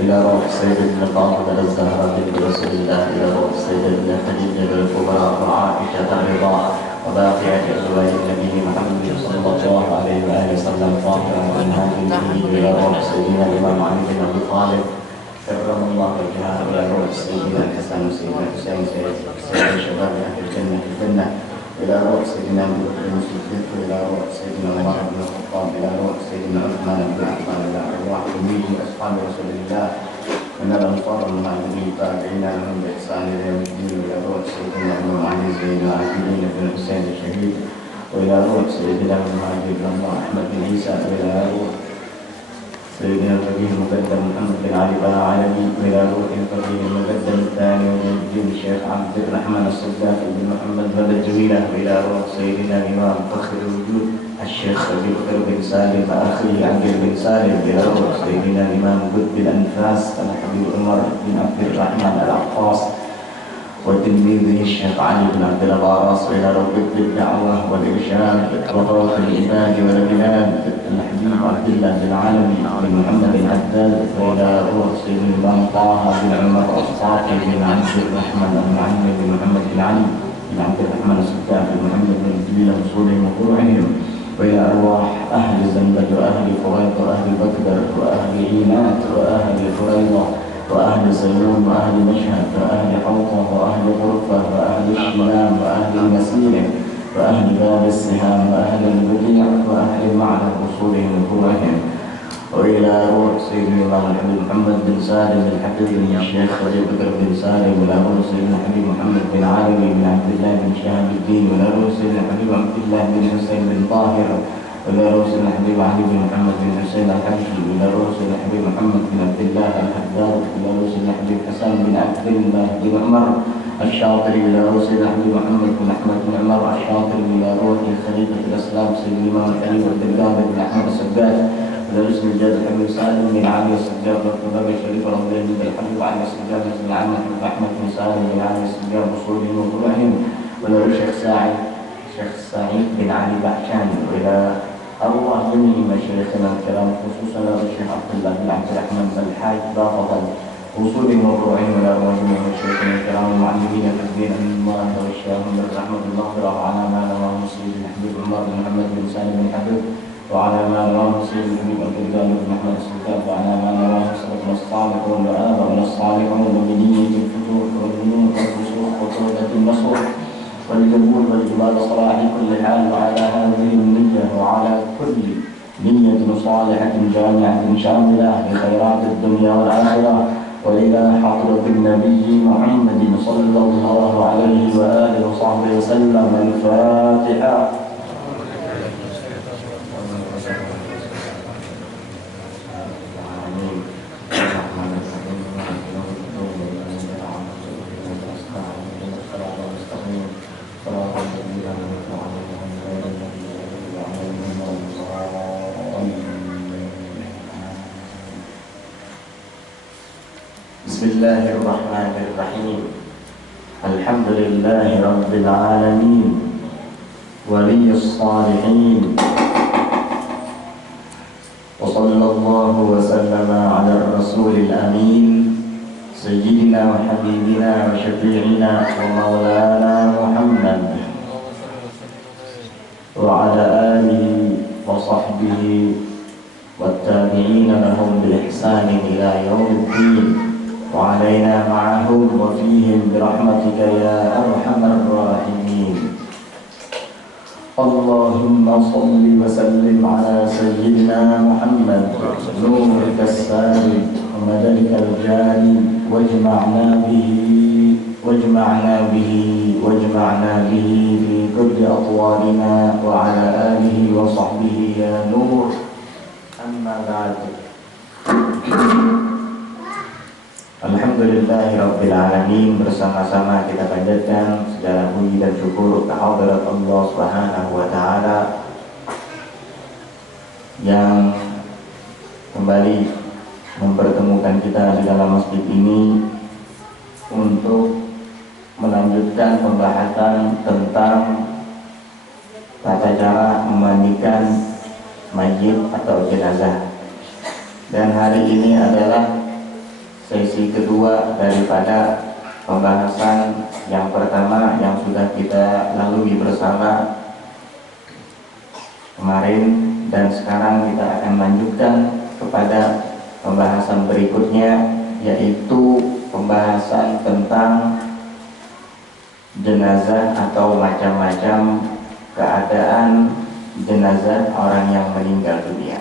إلى روح سيدنا فاطمة الزهراء بنت رسول الله، إلى روح سيدنا خديجة الكبرى وعائشة الرضا وباقية أزواج النبي محمد صلى الله عليه وآله وسلم طاهرا ومنهاج به، إلى روح سيدنا الإمام علي بن أبي طالب كرم الله وجهه، إلى روح سيدنا الحسن وسيدنا الحسين سيد شباب أهل الجنة في الجنة، إلى روح سيدنا أبي بكر الصديق، إلى روح سيدنا عمر بن الخطاب، إلى روح سيدنا عثمان بن عفان، إلى أرواح جميع أصحاب رسول الله من الأنصار المهاجرين التابعين لهم بإحسان إلى يوم الدين، إلى روح سيدنا الإمام علي زين العابدين بن الحسين الشهيد، وإلى روح سيدنا المهاجر الله أحمد بن عيسى، وإلى روح سيدنا الفقيه المقدم محمد بن علي بن عالمي، وإلى روح الفقيه المقدم الثاني وجه الدين الشيخ عبد الرحمن الصداق بن محمد بن الجميلة، وإلى روح سيدنا الإمام فخر الوجود الشيخ أبي بكر بن سالم أخيه عبد بن سالم، إلى روح سيدنا الإمام قطب الأنفاس الحبيب عمر بن عبد الرحمن العقاص وتلميذه الشيخ علي بن عبد الغراس، وإلى روح الدعوة والإرشاد وروح العباد والبلاد الحبيب عبد الله بن العالمي بن محمد العداد، وإلى روح سيدنا الإمام طه بن عمر الصافي بن عبد الرحمن المعلم بن محمد بن علي بن عبد الرحمن السكان بن محمد بن الجليل وصولهم وفروعهم، وإلى أرواح أهل زنبل وأهل فريض وأهل بكر وأهل عينات وأهل فريضة وأهل زيون وأهل مشهد وأهل حوطة وأهل غرفة وأهل الشمام وأهل مسير وأهل باب السهام وأهل البقيع وأهل معدن أصولهم وفروعهم، وإلى روح سيدنا الإمام الحبيب محمد بن سالم الحفيظ بن الشيخ أبي بكر بن سالم، وإلى روح سيدنا الحبيب محمد بن عالمي بن عبد الله بن شهاب الدين، وإلى روح سيدنا الحبيب عبد الله بن حسين بن طاهر، وإلى روح سيدنا الحبيب علي بن محمد بن حسين الحبشي، وإلى روح سيدنا الحبيب محمد بن عبد الله الحداد، وإلى روح سيدنا الحبيب حسن بن عبد الله بن عمر الشاطري، وإلى روح سيدنا الحبيب محمد بن أحمد بن عمر الشاطري، وإلى روح خليفة الإسلام سيدنا الإمام الحبيب عبد الله بن أحمد السجاد، وإلى اسم الجاد الحبيب سالم بن علي السجاد والطلاب الشريف رضي الله عنه الحبيب علي السجاد بن عم الحبيب أحمد بن سالم بن علي السجاد وصولهم وفروعهم، وإلى الشيخ سعيد بن علي بحشاني، وإلى أرواح جميع مشايخنا الكرام خصوصا الشيخ عبد الله بن عبد الرحمن بن الحاج بافضل وصولهم وفروعهم، وإلى أرواح جميع مشايخنا الكرام المعلمين في الدين أن الله وغشاهم بالرحمة المغفرة، وعلى ما نواه سيدنا الحبيب عمر بن محمد بن سالم بن حبيب، وعلى ما نواه سيدنا الحبيب عبد الله بن محمد السلطان، وعلى ما نواه سلفنا الصالحون وآباؤنا الصالحون بنية الفتوح والنور والفسوق وتوبة النصوح والقبول والإجابة صلاح كل حال، وعلى هذه النية وعلى كل نية صالحة جامعة شاملة لخيرات الدنيا والآخرة، وإلى حضرة النبي محمد صلى الله عليه وآله وصحبه وسلم. الفاتحة. بسم الله الرحمن الرحيم. الحمد لله رب العالمين ولي الصالحين، وصلى الله وسلم على الرسول الأمين سيدنا وحبيبنا وشفيعنا ومولانا محمد وعلى آله وصحبه والتابعين لهم بإحسان إلى يوم الدين، وعلينا معهم وفيهم برحمتك يا أرحم الراحمين. اللهم صل وسلم على سيدنا محمد نورك الساري ومددك الجاري، واجمعنا به في كل أطوارنا، وعلى آله وصحبه يا نور. أما بعد، Alhamdulillahi Rabbil Alamin. Bersama-sama kita panjatkan segala puji dan syukur kehadirat Allah Subhanahu wa Ta'ala yang kembali mempertemukan kita di dalam masjid ini untuk melanjutkan pembahasan tentang tata cara memandikan mayit atau jenazah. Dan hari ini adalah sesi kedua daripada pembahasan yang pertama yang sudah kita lalui bersama kemarin, dan sekarang kita akan lanjutkan kepada pembahasan berikutnya, yaitu pembahasan tentang jenazah atau macam-macam keadaan jenazah orang yang meninggal dunia.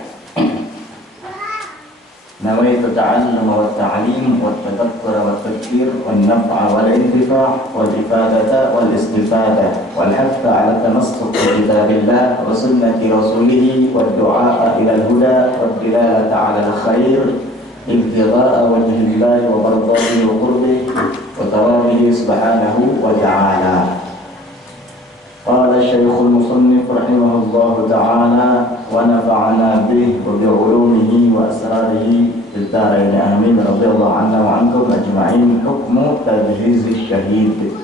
Nawaitu ta'allum wa ta'lim wa tadakkur wa tadkir wa naf'a wal intifa' wal ifadata wal istifada wal hatta 'ala tamassuk bi kitabillah wa sunnati rasulih wa du'a ila al-huda wa dilalata 'ala al-khair ibtigha'a wajhillah wa mardatihi wa qurbihi wa tawabihi subhanahu wa ta'ala. Qala Syekhul Musannif rahimahullahu ta'ala wa nafa'ana bih wa bi'ulumihi wa asrarihi fid dharain amin radhiyallahu anna wa ankum ajma'in. Hukmu tajhiziz syahid.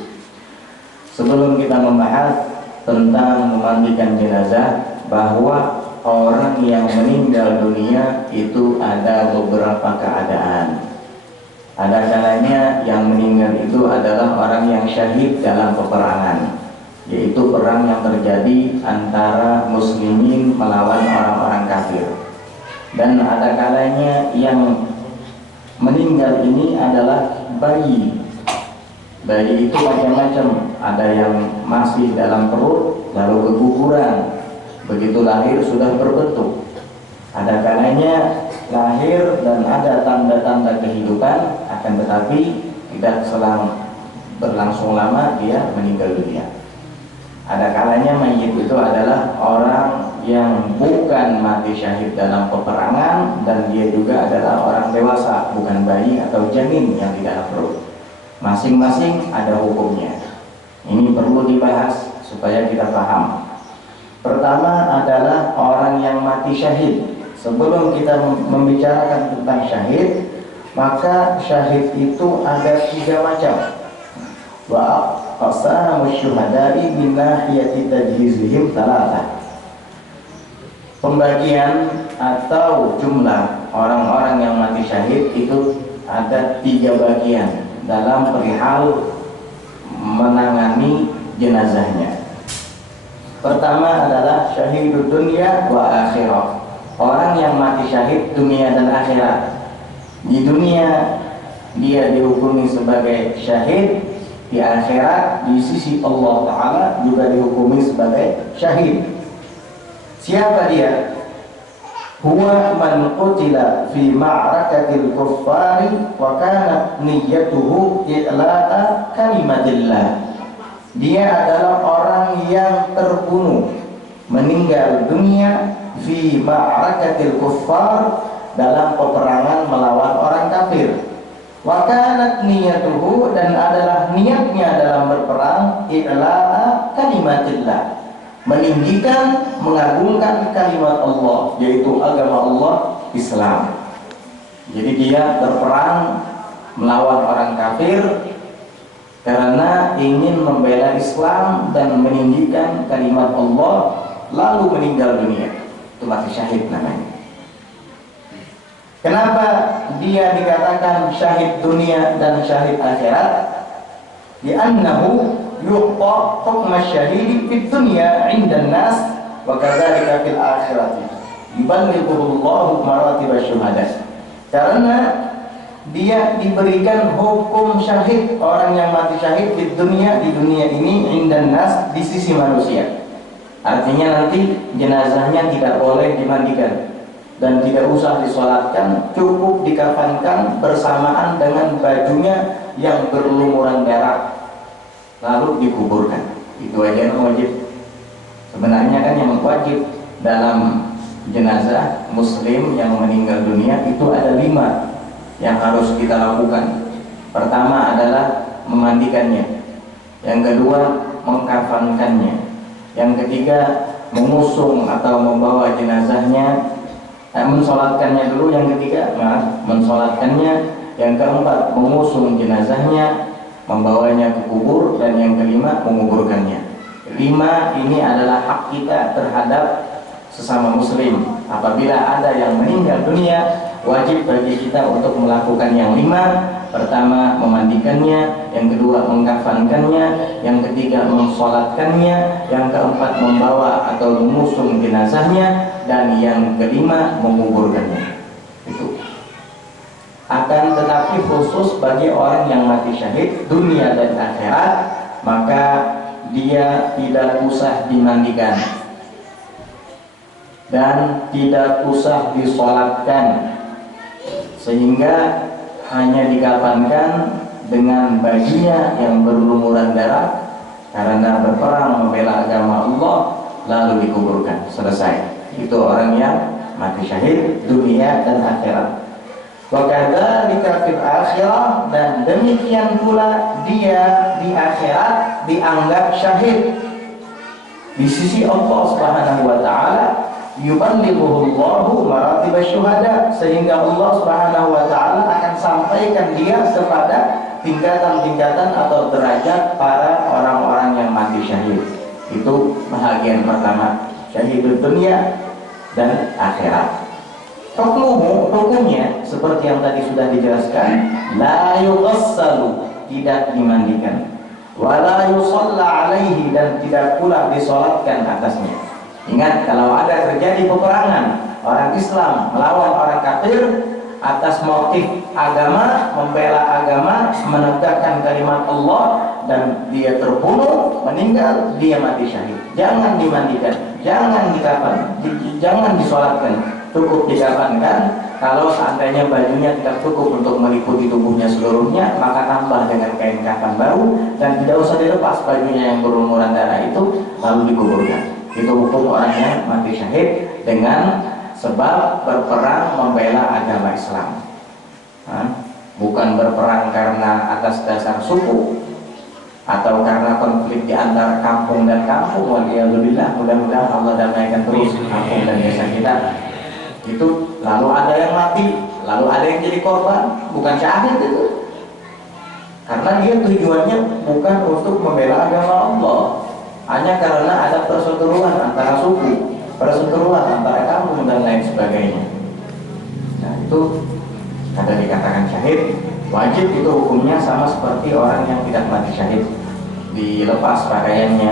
Sebelum kita membahas tentang memandikan jenazah, bahwa orang yang meninggal dunia itu ada beberapa keadaan. Ada kalanya yang meninggal itu adalah orang yang syahid dalam peperangan, yaitu perang yang terjadi antara muslimin melawan orang-orang kafir. Dan ada kalanya yang meninggal ini adalah bayi. Bayi itu macam-macam, ada yang masih dalam perut lalu keguguran, begitu lahir sudah berbentuk. Ada kalanya lahir dan ada tanda-tanda kehidupan, akan tetapi tidak selang berlangsung lama dia meninggal dunia. Ada kalanya mayit itu adalah orang yang bukan mati syahid dalam peperangan, dan dia juga adalah orang dewasa, bukan bayi atau janin yang di dalam perut. Masing-masing ada hukumnya. Ini perlu dibahas supaya kita paham. Pertama adalah orang yang mati syahid. Sebelum kita membicarakan tentang syahid, maka syahid itu ada 3 macam. Wa qasamu syuhada'i min nahiyati tajhizihim thalatha. Pembagian atau jumlah orang-orang yang mati syahid itu ada 3 bagian dalam perihal menangani jenazahnya. Pertama adalah syahidud dunya wa akhirah. Orang yang mati syahid dunia dan akhirat. Di dunia dia dihukumi sebagai syahid, di akhirat di sisi Allah Ta'ala juga dihukumi sebagai syahid. Siapa dia? Huwa man qutila fi ma'rakatil kuffari wa kanat niyyatuhu i'la'a kalimatillah. Dia adalah orang yang terbunuh, meninggal dunia fi ma'rakatil kuffar, dalam peperangan melawan orang kafir. Wa kanat niyatuhu, dan adalah niatnya dalam berperang i'la'a kalimatillah, meninggikan, mengagungkan kalimat Allah, yaitu agama Allah, Islam. Jadi dia berperang melawan orang kafir karena ingin membela Islam dan meninggikan kalimat Allah, lalu meninggal dunia. Itu mati syahid namanya. Kenapa dia dikatakan syahid dunia dan syahid akhirat? Li'annahu yuqta hukma syahidi fid dunya 'inda an-nas wa kadzalika fil akhirati yuballighuhullahu maratib asy-syuhada. Karena dia diberikan hukum syahid, orang yang mati syahid di dunia ini 'inda an-nas, di sisi manusia. Artinya nanti jenazahnya tidak boleh dimandikan dan tidak usah disolatkan, cukup dikafankan bersamaan dengan bajunya yang berlumuran darah, lalu dikuburkan. Itu aja yang wajib. Sebenarnya kan yang wajib dalam jenazah muslim yang meninggal dunia itu ada 5 yang harus kita lakukan. Pertama adalah memandikannya, yang kedua mengkafankannya, yang ketiga mengusung atau membawa jenazahnya, mensolatkannya dulu, yang ketiga mensolatkannya, yang keempat mengusung jenazahnya, membawanya ke kubur, dan yang kelima menguburkannya. 5 ini adalah hak kita terhadap sesama muslim. Apabila ada yang meninggal dunia, wajib bagi kita untuk melakukan yang 5. Pertama, memandikannya. Yang kedua, mengkafankannya. Yang ketiga, mensolatkannya. Yang keempat, membawa atau mengusung jenazahnya. Dan yang kelima, menguburkannya. Itu. Akan tetapi khusus bagi orang yang mati syahid dunia dan akhirat, maka dia tidak usah dimandikan dan tidak usah disolatkan, sehingga hanya dikafankan dengan bajunya yang berlumuran darah karena berperang membela agama Allah, lalu dikuburkan. Selesai. Itu orang yang mati syahid dunia dan akhirat. Wa kadzalika fil akhirah, dan demikian pula dia di akhirat dianggap syahid di sisi Allah Subhanahu wa taala. Yuballighuhu Allahu maratib syuhada, sehingga Allah Subhanahu wa taala akan sampaikan dia kepada tingkatan-tingkatan atau derajat para orang-orang yang mati syahid. Itu bahagian pertama, syahid dunia dan akhirat. Hukumnya seperti yang tadi sudah dijelaskan, la yughassalu, tidak dimandikan, wala yusalla alaihi, dan tidak pula disolatkan atasnya. Ingat, kalau ada terjadi peperangan orang Islam melawan orang kafir atas motif agama, membela agama, menegakkan kalimat Allah, dan dia terbunuh, meninggal, dia mati syahid, jangan dimandikan, jangan dikafan, jangan disolatkan, cukup dikafankan. Kalau seandainya bajunya tidak cukup untuk meliputi tubuhnya seluruhnya, maka tambah dengan kain kafan baru, dan tidak usah dilepas bajunya yang berlumuran darah itu, lalu dikuburkan. Itu hukum orang yang mati syahid dengan sebab berperang membela agama Islam. Bukan berperang karena atas dasar suku atau karena konflik di antara kampung dan kampung. Waliyahulillah, mudah-mudahan Allah damaikan terus kampung dan desa kita. Itu lalu ada yang mati, lalu ada yang jadi korban, bukan syahid itu. Karena dia tujuannya bukan untuk membela agama Allah, hanya karena ada perseteruan antara suku, perseteruan antara kampung dan lain sebagainya. Nah, itu ada dikatakan syahid. Wajib itu hukumnya sama seperti orang yang tidak mati syahid. Dilepas pakaiannya,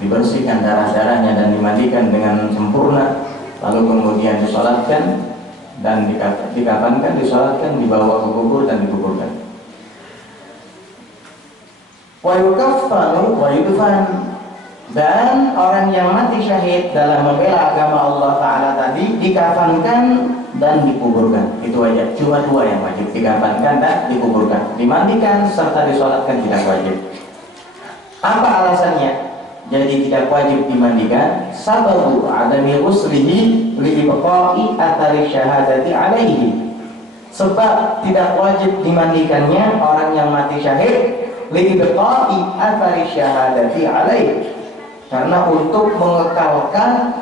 dibersihkan darah-darahnya dan dimandikan dengan sempurna, lalu kemudian disolatkan dan dikafankan, disolatkan, dibawa ke kubur dan dikuburkan. Wa yukaffanu wa yudfan, dan orang yang mati syahid dalam membela agama Allah Ta'ala tadi dikafankan dan dikuburkan. Itu aja, cuma 2 yang wajib, dikafankan dan dikuburkan. Dimandikan serta disolatkan tidak wajib. Apa alasannya jadi tidak wajib dimandikan? Sababu adami uslihi li ibqa'i athari syahadati alaihi. Sebab tidak wajib dimandikannya orang yang mati syahid li ibqa'i athari syahadati alaihi, karena untuk mengekalkan,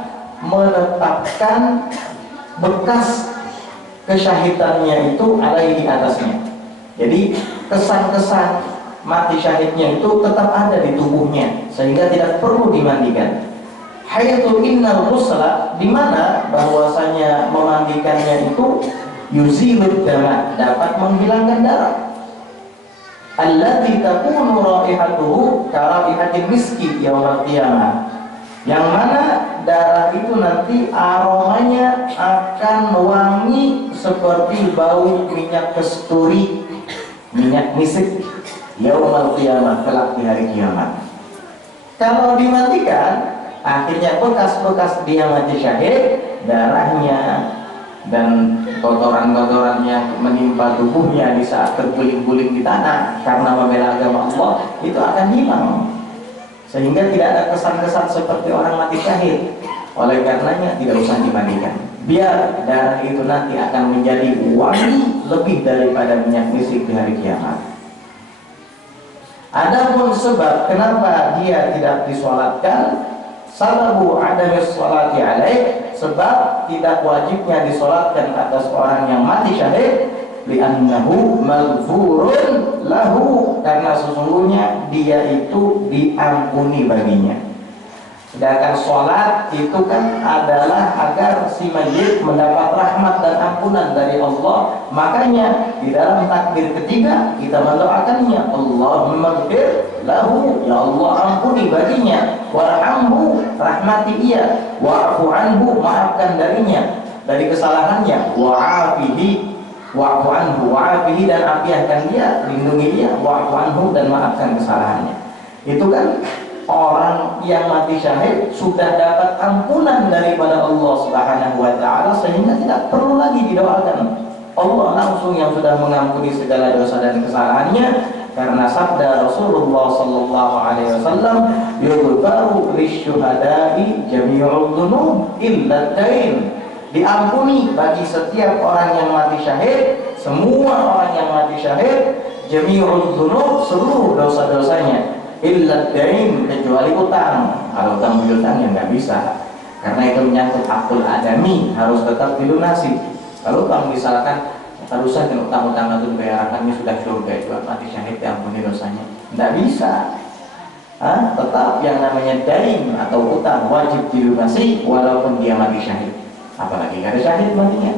menetapkan bekas kesyahidannya itu alaihi, atasnya. Jadi kesan-kesan mati syahidnya itu tetap ada di tubuhnya, sehingga tidak perlu dimandikan. Haitsu innal ghusla, di mana bahwasanya memandikannya itu yuzilud dama, dapat menghilangkan darah. Allati takunu raihatuhu karaihatil miski yaumil qiyamah, yang mana darah itu nanti aromanya akan wangi seperti bau minyak kasturi, minyak misik yaumil qiyamah, kelak di hari kiamat. Kalau dimandikan, akhirnya bekas-bekas dia mati syahid, darahnya dan kotoran-kotoran yang menimpa tubuhnya di saat terguling-guling di tanah karena membela agama Allah itu akan hilang, sehingga tidak ada kesan-kesan seperti orang mati syahid. Oleh karenanya tidak usah dimandikan, biar darah itu nanti akan menjadi wangi lebih daripada minyak misik di hari kiamat. Adapun sebab kenapa dia tidak disolatkan, sababu adami sholati alaih, sebab tidak wajibnya disolatkan atas orang yang mati syahid, li'annahu maghfurun lahu, karena sesungguhnya dia itu diampuni baginya. Sedangkan sholat itu kan adalah agar si mayit mendapat rahmat dan ampunan dari Allah. Makanya di dalam takbir ketiga kita mendoakannya, Allahumma ighfir lahu, ya Allah ampuni baginya, warhamhu, rahmati ia, wa'fu anhu, maafkan darinya dari kesalahannya, wa'afihi, wa'fu anhu, wa'afihi, dan afiahkan dia, lindungi dia, wa'fu anhu, dan maafkan kesalahannya. Itu kan orang yang mati syahid sudah dapat ampunan daripada Allah Subhanahu wa taala, sehingga tidak perlu lagi didoakan. Allah langsung yang sudah mengampuni segala dosa dan kesalahannya, karena sabda Rasulullah sallallahu alaihi wasallam, yughfaru lisyuhada'i jami'ul dzunub illa ad-dain. Diampuni bagi setiap orang yang mati syahid, semua orang yang mati syahid, jami'ul dzunub, seluruh dosa-dosanya, illa dain, kecuali utang. Kalau utang piutang ya nggak bisa, karena itu menyangkut hakul adami, harus tetap dilunasi. Kalau utang misalkan terusan dengan utang-utang itu dibayarkannya sudah surga, itu mati syahid diampuni dosanya, nggak bisa. Tetap yang namanya dain atau utang wajib dilunasi walaupun dia mati syahid. Apalagi nggak ada syahid matinya.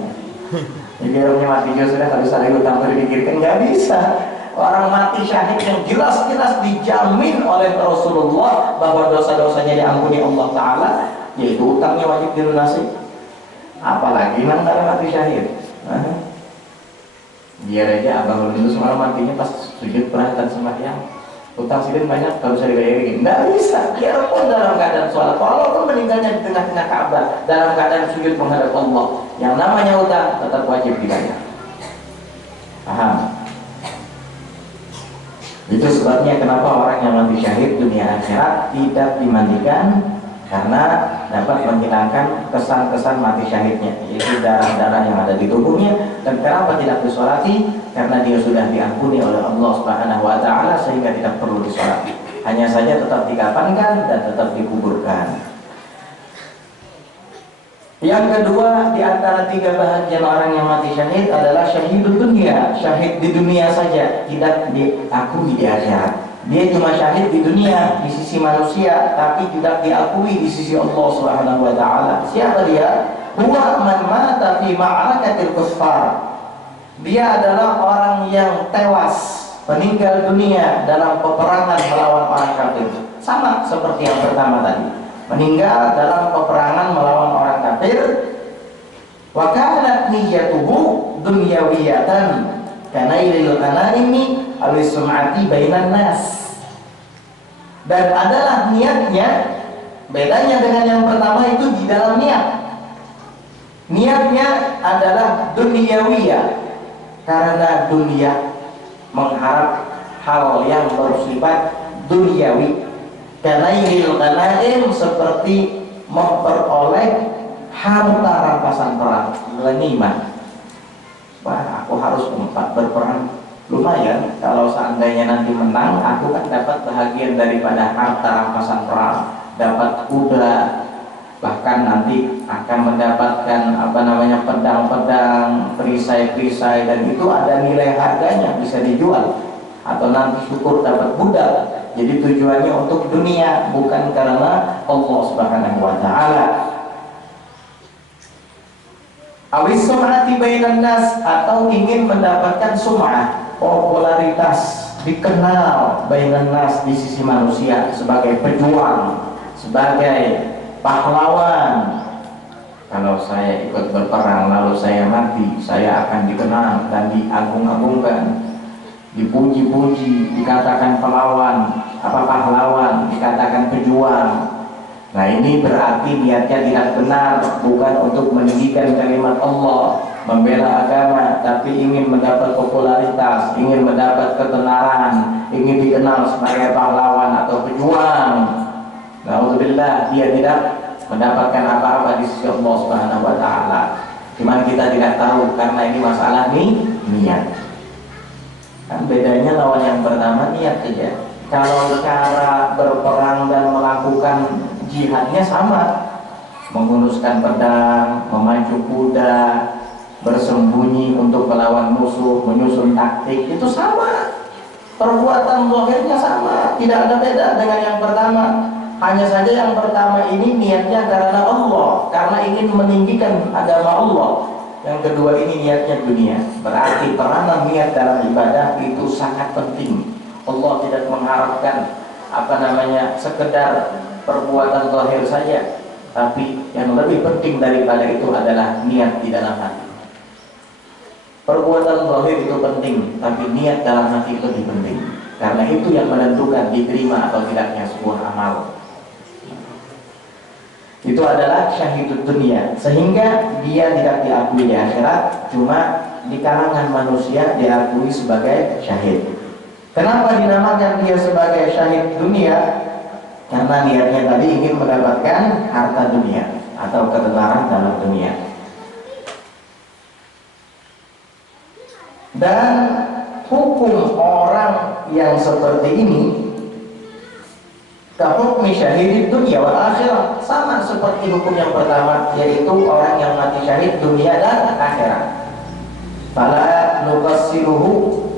Jadi orangnya mati juga sudah nggak bisa lagi utang dipikirkan, nggak bisa. Orang mati syahid yang jelas-jelas dijamin oleh Rasulullah bahwa dosa-dosanya diampuni Allah Ta'ala, yaitu utangnya wajib dilunasi. Apalagi antara mati syahid. Biar aja abang itu semalam matinya pas sujud perhatian sembahyang, utang silin banyak, kalau bisa dibayarin. Nggak bisa, biarpun dalam keadaan sholat, walaupun meninggalnya di tengah-tengah Ka'bah, dalam keadaan sujud menghadap Allah, yang namanya utang tetap wajib dibayar. Paham? Itu sebabnya kenapa orang yang mati syahid dunia akhirat tidak dimandikan, karena dapat menghilangkan kesan-kesan mati syahidnya, yaitu darah-darah yang ada di tubuhnya. Dan kenapa tidak disolati? Karena dia sudah diampuni oleh Allah Subhanahu wa taala, sehingga tidak perlu disolati. Hanya saja tetap dikafankan dan tetap dikuburkan. Yang kedua, di antara tiga bahagian orang yang mati syahid adalah syahidul dunia, syahid di dunia saja, tidak diakui di akhirat. Dia cuma syahid di dunia, di sisi manusia, tapi tidak diakui di sisi Allah Subhanahu wa taala. Siapa dia? Huwa man mata fi ma'arakatil kuffar. Dia adalah orang yang tewas, meninggal dunia dalam peperangan melawan orang kafir. Sama seperti yang pertama tadi, meninggal dalam peperangan melawan orang kafir. Wa kanat niyyatuhu dunyawiyatan kanailil ghanaimi aw sum'ati bainan nas. Dan adalah niatnya, bedanya dengan yang pertama itu di dalam niat. Niatnya adalah dunyawiyah, karena dunia, mengharap hal yang bersifat duniawi. Kanailil ghanaim, seperti memperoleh harta rampasan perang, ghanimah. Wah, aku harus berperang, lumayan. Kalau seandainya nanti menang, aku kan dapat bahagian daripada harta rampasan perang, dapat kuda, bahkan nanti akan mendapatkan pedang-pedang, perisai-perisai, dan itu ada nilai harganya, bisa dijual. Atau nanti syukur dapat budak. Jadi tujuannya untuk dunia, bukan karena Allah Subhanahu wa taala. Awis sum'ati bainan nas, atau ingin mendapatkan sum'ah, popularitas, dikenal bainan nas, di sisi manusia, sebagai pejuang, sebagai pahlawan. Kalau saya ikut berperang lalu saya mati, saya akan dikenal dan diagung-agungkan, dipuji-puji, dikatakan pahlawan, dikatakan pejuang. Nah, ini berarti niatnya tidak benar, bukan untuk meninggikan kalimat Allah, membela agama, tapi ingin mendapat popularitas, ingin mendapat ketenaran, ingin dikenal sebagai pahlawan atau pejuang. Alhamdulillah, dia tidak mendapatkan apa-apa di sisi Allah Subhanahu wa taala. Cuman kita tidak tahu, karena ini masalah niat. Kan bedanya lawan yang pertama, niat saja. Kalau cara berperang dan melakukan jihadnya sama, menghunuskan pedang, memacu kuda, bersembunyi untuk melawan musuh, menyusun taktik, itu sama. Perbuatan zahirnya sama, tidak ada beda dengan yang pertama. Hanya saja yang pertama ini niatnya karena Allah, karena ingin meninggikan agama Allah. Yang kedua ini niatnya dunia. Berarti peranan niat dalam ibadah itu sangat penting. Allah tidak mengharapkan sekedar perbuatan zahir saja, tapi yang lebih penting daripada itu adalah niat di dalam hati. Perbuatan zahir itu penting, tapi niat dalam hati itu lebih penting. Karena itu yang menentukan diterima atau tidaknya sebuah amal. Itu adalah syahidud dunia, sehingga dia tidak diakui di akhirat, cuma di kalangan manusia diakui sebagai syahid. Kenapa dinamakan dia sebagai syahid dunia? Karena niatnya tadi ingin mendapatkan harta dunia atau ketenaran dalam dunia. Dan hukum orang yang seperti ini kahukmi syahid dunia wal akhirah, sama seperti hukum yang pertama, yaitu orang yang mati syahid dunia dan akhirat. Fala nuqassiruhu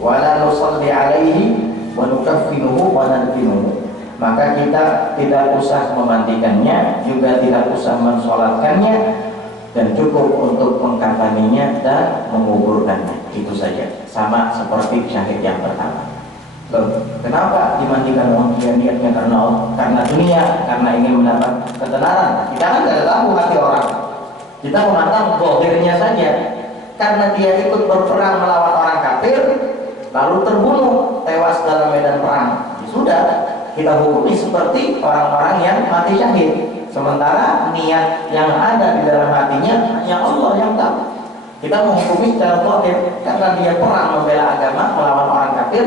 wa la nusalli alaihi wa nukaffinuhu wa nadfinuhu. Maka kita tidak usah memandikannya, juga tidak usah mensolatkannya, dan cukup untuk mengkafaninya dan menguburkannya. Itu saja, sama seperti syahid yang pertama. Kenapa dimandikan orang yang niatnya karena dunia, karena ingin mendapat ketenaran? Kita kan tidak tahu hati orang. Kita memandang zahirnya saja. Karena dia ikut berperang melawan orang kafir, lalu terbunuh, tewas dalam medan perang. Ya sudah, kita hukumi seperti orang-orang yang mati syahid. Sementara niat yang ada di dalam hatinya hanya Allah yang tahu. Kita menghukumi secara zahir karena dia perang membela agama melawan orang kafir.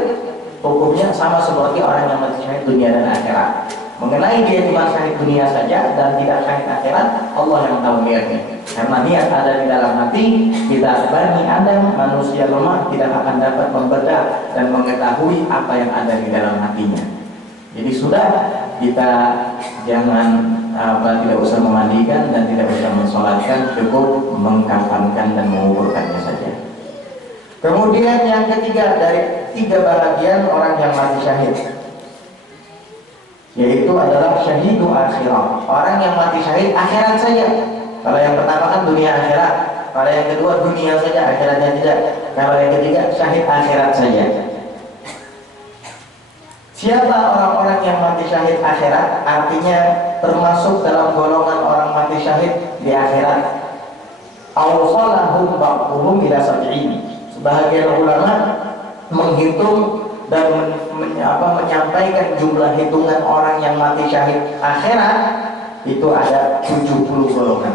Hukumnya sama seperti orang yang mati syahid dunia dan akhirat. Mengenai dia cuma syahid dunia saja dan tidak syahid akhirat, Allah yang tahu niatnya. Karena niat ada di dalam hati, kita Bani Adam, manusia lemah, tidak akan dapat membedah dan mengetahui apa yang ada di dalam hatinya. Jadi sudah, kita jangan tidak usah memandikan dan tidak usah mensolatkan, cukup mengkafankan dan menguburkannya saja. Kemudian yang ketiga dari 3 bahagian orang yang mati syahid, yaitu adalah syahidu akhirat, orang yang mati syahid akhirat saja. Kalau yang pertama kan dunia akhirat, kalau yang kedua dunia saja, akhiratnya tidak. Kalau yang ketiga syahid akhirat saja. Siapa orang-orang yang mati syahid akhirat? Artinya termasuk dalam golongan orang mati syahid di akhirat. Awsalahum ba'dhum ila sab'in. Sebahagian ulama menghitung dan menyampaikan jumlah hitungan orang yang mati syahid akhirat itu ada 70 golongan.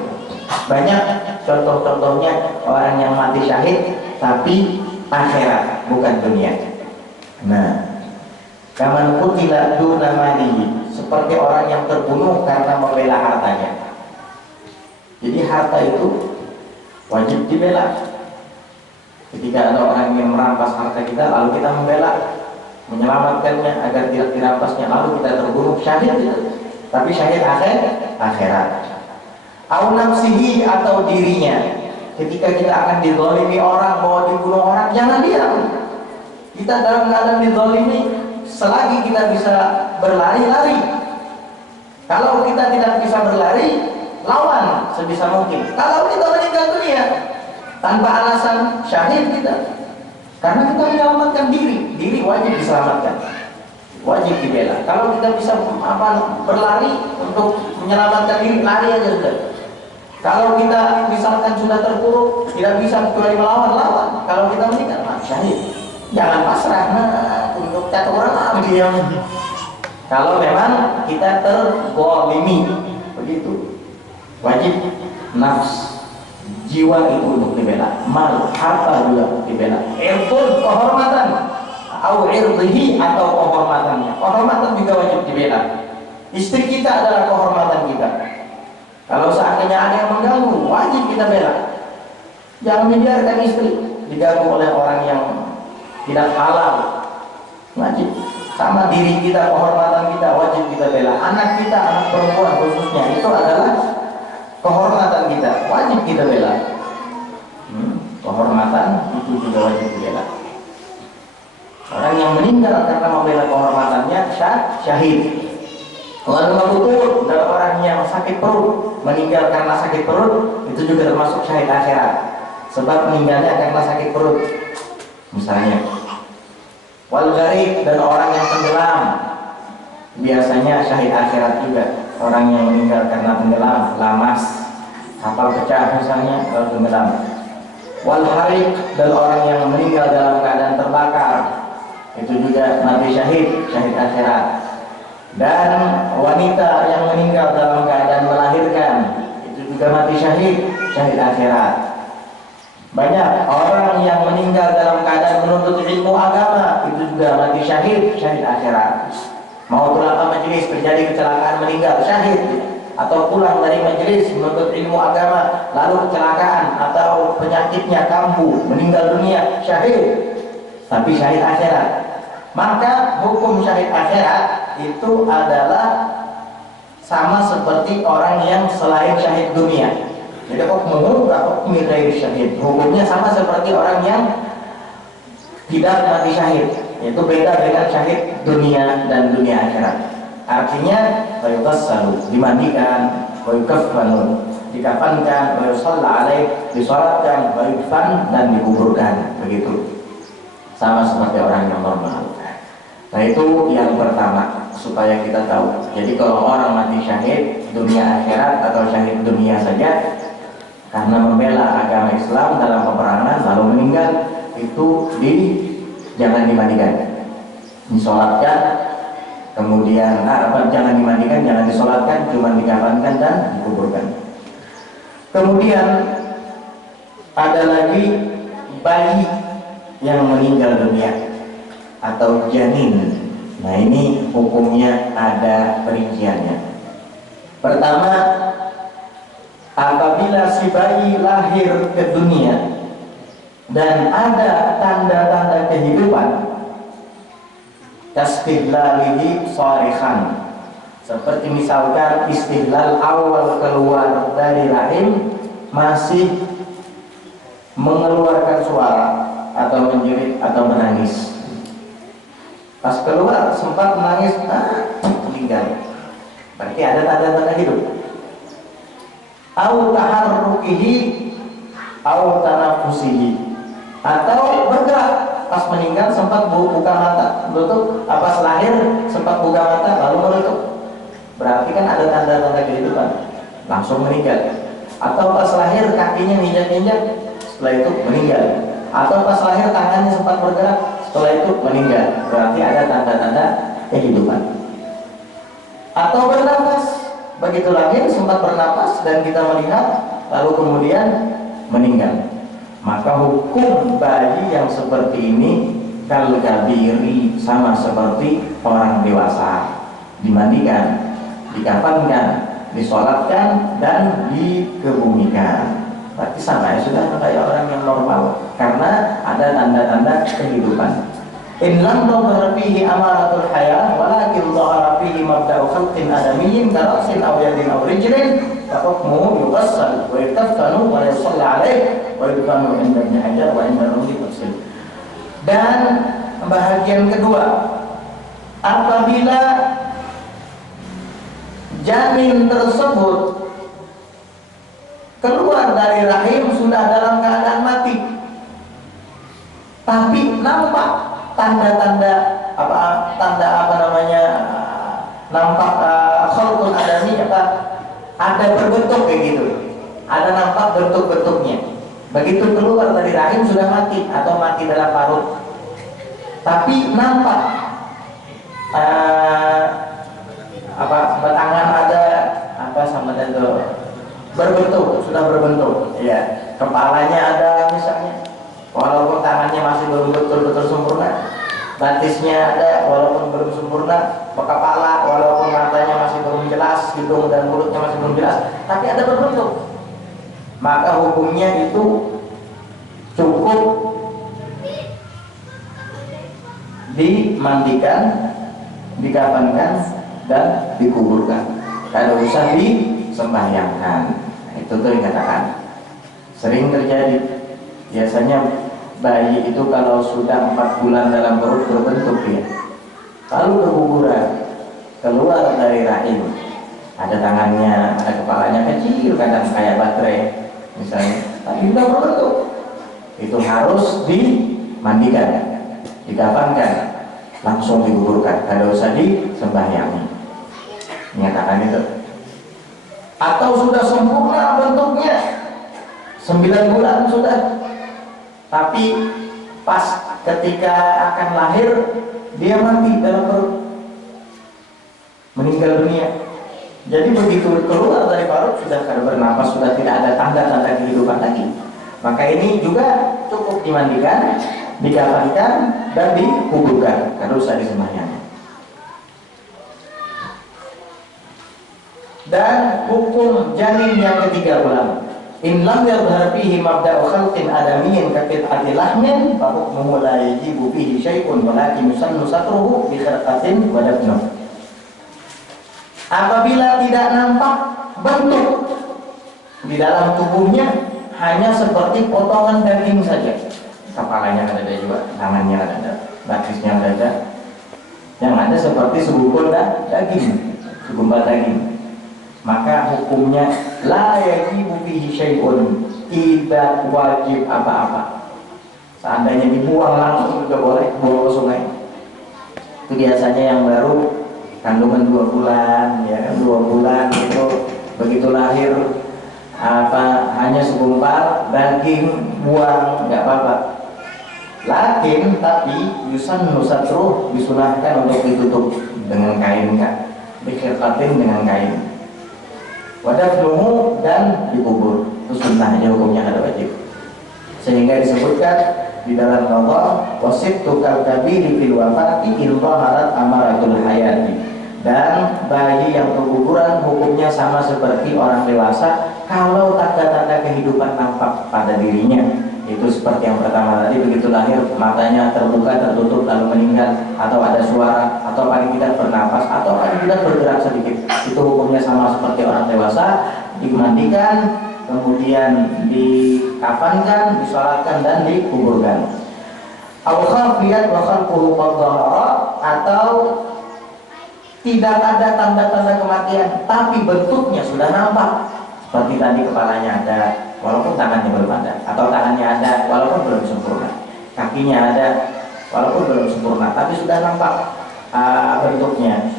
Banyak contoh-contohnya orang yang mati syahid tapi akhirat, bukan dunia. Nah, kaman qutila duna malihi, seperti orang yang terbunuh karena membela hartanya. Jadi harta itu wajib dibela. Ketika ada orang yang merampas harta kita, lalu kita membela, menyelamatkannya agar tidak dirampasnya, lalu kita terbunuh, syahid itu. Tapi syahid akhirat. Au nafsihi, atau dirinya. Ketika kita akan dizalimi orang, mau dibunuh orang, jangan diam. Kita dalam keadaan dizalimi, selagi kita bisa berlari, lari. Kalau kita tidak bisa berlari, lawan sebisa mungkin. Kalau kita meninggal dunia tanpa alasan, syahid kita. Karena kita menyelamatkan diri. Diri wajib diselamatkan, wajib dibela. Kalau kita bisa berlari untuk menyelamatkan diri, lari aja sudah. Kalau kita misalkan sudah terpuruk, tidak bisa kecuali melawan, lawan. Kalau kita meninggal, syahid. Jangan pasrah, untuk kata orang diam. Kalau memang kita terzalimi, begitu. Wajib nafs, jiwa itu untuk dibela, mal, harta juga dibela. Irdul, kehormatan, au irdihi, atau kehormatannya. Kehormatan juga wajib dibela. Istri kita adalah kehormatan kita. Kalau seandainya ada yang mengganggu, wajib kita bela. Jangan membiarkan istri diganggu oleh orang yang tidak halal. Wajib. Sama diri kita, kehormatan kita wajib kita bela. Anak kita, anak perempuan khususnya, itu adalah kehormatan kita, wajib kita bela. Kehormatan itu juga wajib dibela. Orang yang meninggal karena membela kehormatannya syahid. Wal mabtun, dan orang yang sakit perut, meninggal karena sakit perut, itu juga termasuk syahid akhirat. Sebab meninggalnya karena sakit perut. Misalnya, wal gharib, dan orang yang tenggelam, biasanya syahid akhirat juga. Orang yang meninggal karena tenggelam, lamas, kapal pecah misalnya, kalau tenggelam. Wal harik, dan orang yang meninggal dalam keadaan terbakar, itu juga mati syahid, syahid akhirat. Dan wanita yang meninggal dalam keadaan melahirkan, itu juga mati syahid, syahid akhirat. Banyak orang yang meninggal dalam keadaan menuntut ilmu agama, itu juga mati syahid, syahid akhirat. Mau pulang majelis, terjadi kecelakaan, meninggal, syahid. Atau pulang dari majelis menuntut ilmu agama, lalu kecelakaan atau penyakitnya kambuh, meninggal dunia, syahid, tapi syahid akhirat. Maka hukum syahid akhirat itu adalah sama seperti orang yang selain syahid dunia. Jadi hukum ghairi syahid, hukumnya sama seperti orang yang tidak mati syahid. Itu beda dengan syahid dunia dan dunia akhirat. Artinya fayughassalu, dimandikan, wayukaffanu, dikafankan, wayusalla alaih, disolatkan, wayudfan, dan dikuburkan. Begitu, sama seperti orang yang normal. Nah, itu yang pertama, supaya kita tahu. Jadi kalau orang mati syahid dunia akhirat atau syahid dunia saja karena membela agama Islam dalam peperangan lalu meninggal, itu jangan dimandikan, disolatkan, kemudian jangan dimandikan, jangan disolatkan, cuma dikafankan dan dikuburkan. Kemudian ada lagi bayi yang meninggal dunia atau janin. Nah, ini hukumnya ada perinciannya. Pertama, apabila si bayi lahir ke dunia dan ada tanda-tanda kehidupan, kastihlalihi sharikhan, seperti misalkan istihlal awal keluar dari rahim masih mengeluarkan suara atau menjerit atau menangis. Pas keluar sempat menangis, meninggal. Berarti ada tanda-tanda hidup. Au taharrukihi au tanafusihi, atau bergerak pas meninggal sempat buka mata, menutup, pas lahir sempat buka mata lalu menutup. Berarti kan ada tanda-tanda kehidupan, langsung meninggal. Atau pas lahir kakinya nginjak-nginjak, setelah itu meninggal. Atau pas lahir tangannya sempat bergerak, setelah itu meninggal. Berarti ada tanda-tanda kehidupan. Atau bernapas, begitu lahir sempat bernapas dan kita melihat, lalu kemudian meninggal. Maka hukum bayi yang seperti ini kal kabiri, sama seperti orang dewasa, dimandikan, dikafankan, disolatkan, dan dikebumikan. Berarti sama ya, sudah kayak orang yang normal karena ada tanda-tanda kehidupan. In lam tadhhar fihi amaratul hayah walakin dhahara fihi mabda'u khalqin adamiyyin karasin aw yadin aw rijlin fa hukmuhu yughassal wa yukaffanu wa yusalla alaih wa yudfanu inda Ibnu Hajar wa inda Rumli tafsir. Dan bahagian kedua, apabila janin tersebut keluar dari rahim sudah dalam keadaan mati, tapi nampak tanda-tanda nampak khalqul adami, ada berbentuk kayak gitu, ada nampak bentuk-bentuknya. Begitu keluar dari rahim sudah mati atau mati dalam parut, tapi nampak batangan ada sama itu berbentuk, sudah berbentuk, ya. Kepalanya ada misalnya, walaupun tangannya masih belum betul-betul sempurna, batisnya ada walaupun belum sempurna, kepala walaupun matanya masih belum jelas, hidung dan mulutnya masih belum jelas, tapi ada berbentuk. Maka hukumnya itu cukup dimandikan, dikafankan, dan dikuburkan. Tidak usah disembahyangkan. Itu tuh dikatakan sering terjadi. Biasanya bayi itu kalau sudah 4 bulan dalam perut berbentuk ya, lalu keguguran, keluar dari rahim, ada tangannya, ada kepalanya kecil, kadang kayak baterai misalnya, tapi sudah berbentuk, itu harus dimandikan, dikafankan, langsung dikuburkan, tidak usah disembahyangi. Menyatakan itu. Atau sudah sempurna bentuknya, 9 bulan sudah, tapi pas ketika akan lahir dia mati dalam perut, meninggal dunia. Jadi begitu keluar dari perut sudah kada bernapas, sudah tidak ada tanda-tanda kehidupan lagi, maka ini juga cukup dimandikan, dikafankan, dan dikuburkan, tidak usah disembahyangi. Dan hukum janin yang ketiga ulama, in lam yadhhar fihi mabda'u khalqin adamiyyin ka qit'ati lahmin fa hukmuhu la yajibu fihi syai'un walakin yusannu satruhu bi khirqatin wa dafnuh. Apabila tidak nampak bentuk di dalam tubuhnya, hanya seperti potongan daging saja, kepalanya ada juga, tangannya ada, batisnya ada, yang ada seperti segumpal daging, segumpal daging, maka hukumnya la yajibu fihi syai'un, tidak wajib apa-apa. Seandainya dibuang langsung juga boleh, buang ke sungai. Itu biasanya yang baru kandungan 2 bulan, ya kan, 2 bulan itu begitu lahir hanya segumpal daging, buang, nggak apa-apa. Tapi yusannu satruh, disunahkan untuk ditutup dengan kain, kan, dikhirqatin dengan kain. Wadafnuhu, dan dikubur. Itu sunnah aja, hukumnya ada wajib. Sehingga disebutkan di dalam Allah, wasittu kal kabiri fil wafati in dhaharat amaratul hayati. Dan bayi yang keguguran hukumnya sama seperti orang dewasa kalau tanda-tanda kehidupan nampak pada dirinya. Itu seperti yang pertama tadi, begitu lahir matanya terbuka, tertutup, lalu meninggal, atau ada suara, atau paling tidak bernapas, atau paling tidak bergerak sedikit. Itu hukumnya sama seperti orang dewasa, dimandikan, kemudian dikafankan, disolatkan, dan dikuburkan. Al-khafiyat wa khalquhu qad dhahara, atau tidak ada tanda-tanda kematian tapi bentuknya sudah nampak, seperti tadi kepalanya ada walaupun tangannya belum ada, atau tangannya ada walaupun belum sempurna, kakinya ada walaupun belum sempurna tapi sudah nampak bentuknya,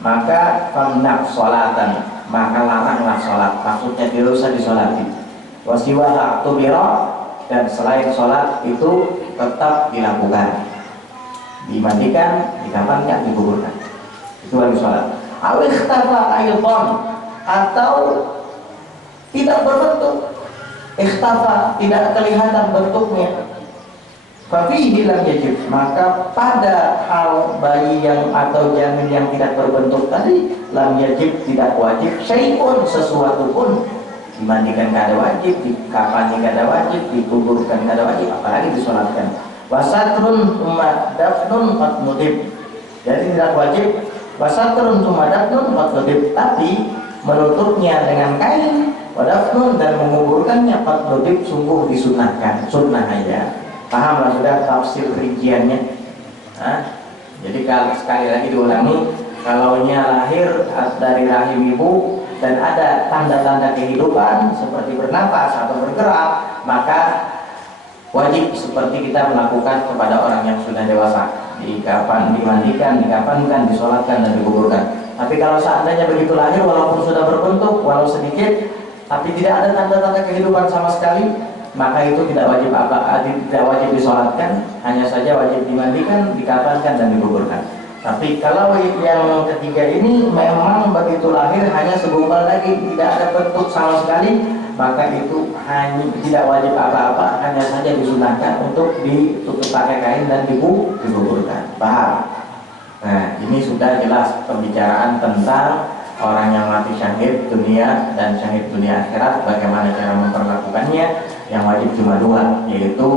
maka famna sholatan, maka laranglah sholat, maksudnya tidak usah disolati. Wasiwa aktubira, dan selain sholat itu tetap dilakukan, dimandikan, dikafankan, dikuburkan. Itu wajib sholat. Awil ikhtafa aydan, atau tidak berbentuk, ikhtafa, tidak kelihatan bentuknya, fafihi lam yajib, maka pada hal bayi yang atau janin yang tidak berbentuk tadi, lam yajib, tidak wajib, syai'un, sesuatu pun, dimandikan kada wajib, dikafani kada wajib, dikuburkan kada wajib, apalagi disolatkan. Wasatrun umma dafnun qad mudib, jadi tidak wajib. Wasatrun tumadafnun qad, tapi menutupnya dengan kain, wadafnun, dan menguburkannya qad sungguh disunahkan, sunnah aja. Pahamlah sudah tafsir rinciannya. Jadi kalau sekali lagi diulangi, kalaunya lahir dari rahim ibu dan ada tanda-tanda kehidupan seperti bernapas atau bergerak, maka wajib seperti kita melakukan kepada orang yang sudah dewasa, dimandikan, dikafankan, disolatkan, dan dikuburkan. Tapi kalau seandainya begitu lahir walaupun sudah berbentuk walau sedikit tapi tidak ada tanda-tanda kehidupan sama sekali, maka itu tidak wajib tidak wajib disolatkan, hanya saja wajib dimandikan, dikafankan, dan dikuburkan. Tapi kalau yang ketiga ini memang begitu lahir hanya segumpal daging, tidak ada bentuk sama sekali, maka itu hanya tidak wajib apa-apa, hanya saja disunahkan untuk ditutup pakai kain dan dikuburkan. Paham? Nah, ini sudah jelas pembicaraan tentang orang yang mati syahid dunia dan syahid dunia akhirat, bagaimana cara memperlakukannya. Yang wajib cuma 2, yaitu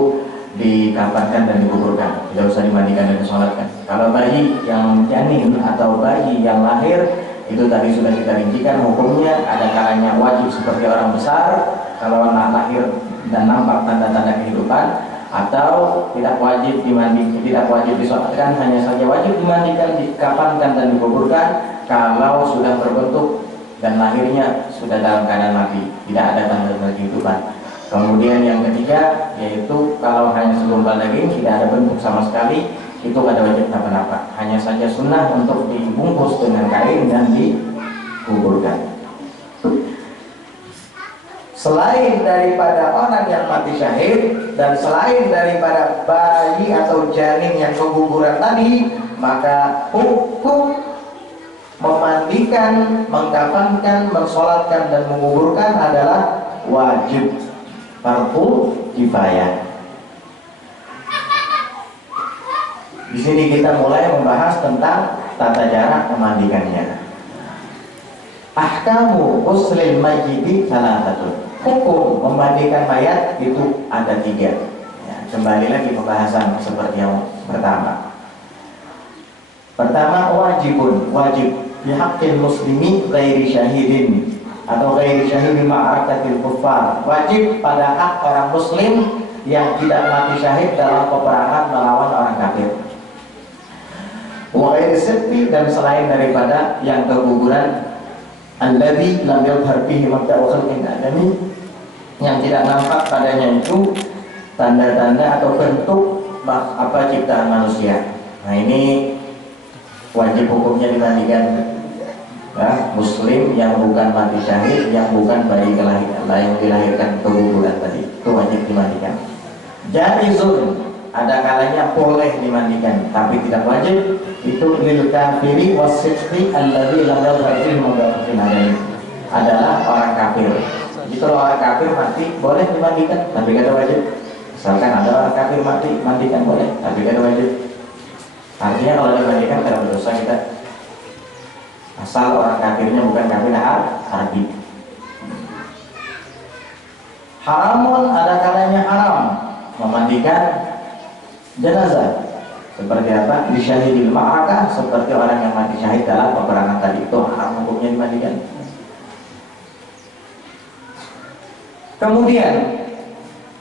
dikafankan dan dikuburkan, tidak usah dimandikan dan disolatkan. Kalau bayi yang janin atau bayi yang lahir, itu tadi sudah kita rincikan hukumnya. Ada kalanya wajib seperti orang besar kalau anak lahir dan nampak tanda-tanda kehidupan, atau tidak wajib dimandikan, tidak wajib disolatkan, hanya saja wajib dimandikan, dikafankan dan dikuburkan kalau sudah berbentuk dan lahirnya sudah dalam keadaan mati, tidak ada tanda-tanda kehidupan. Kemudian yang ketiga yaitu kalau hanya segumpal daging, tidak ada bentuk sama sekali, itu ada wajib apa-apa, hanya saja sunnah untuk dibungkus dengan kain dan dikuburkan. Selain daripada orang yang mati syahid dan selain daripada bayi atau janin yang keguguran tadi, maka hukum memandikan, mengkafankan, mensolatkan dan menguburkan adalah wajib, fardu kifayah. Di sini kita mulai membahas tentang tata cara memandikannya. Ahkamu uslil mayyiti salasatun. Hukum memandikan mayat itu ada 3. Ya, kembali lagi pembahasan seperti yang pertama. Pertama, wajib bihaqqil muslimi ghairi syahidin atau ghairi syahidin ma'arakatil kuffar. Wajib pada hak orang muslim yang tidak mati syahid dalam peperangan melawan orang kafir. Wa ghairi sirti, dan selain daripada yang keguguran, alladzi lam yadhhar fihi mabda'u khalqin adami, yang tidak nampak padanya itu tanda-tanda atau bentuk ciptaan manusia. Nah, ini wajib hukumnya dimandikan. Ya, muslim yang bukan mati syahid, yang bukan bayi yang dilahirkan keguguran tadi, itu wajib dimandikan. Jaizun, ada kalanya boleh dimandikan, tapi tidak wajib. Itu lil kafiri wasidqi alladzi lam yadhhar fihi mabda'u khalqin adami, adalah orang kafir. Itu orang kafir mati boleh dimandikan, tapi tidak wajib. Misalkan ada orang kafir mati, mandikan boleh, tapi tidak wajib. Artinya kalau dimandikan tidak berdosa kita, asal orang kafirnya bukan kafir Arabi. Haramun, ada kalanya haram memandikan jenazah. Seperti apa? Di syahidil ma'arakah, seperti orang yang mati syahid dalam peperangan tadi, itu haram hukumnya dimandikan. Kemudian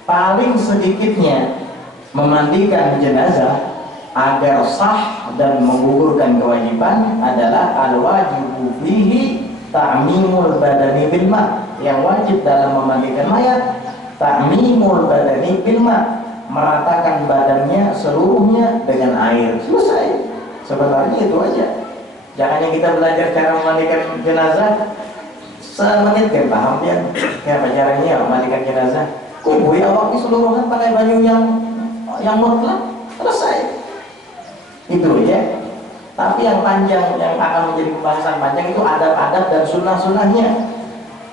paling sedikitnya memandikan jenazah agar sah dan menggugurkan kewajiban adalah al-wajibu fihi ta'mimul badani bil ma'. Yang wajib dalam memandikan mayat ta'mimul badani bil ma', meratakan badannya seluruhnya dengan air. Selesai. Sebenarnya itu aja. Jangan yang kita belajar cara memandikan jenazah semenit kan paham ya, apa caranya memandikan jenazah. Kubur ya waktu seluruhan pakai baju yang mutlak, selesai. Itu ya. Tapi yang panjang, yang akan menjadi pembahasan panjang itu adab-adab dan sunnah-sunnahnya.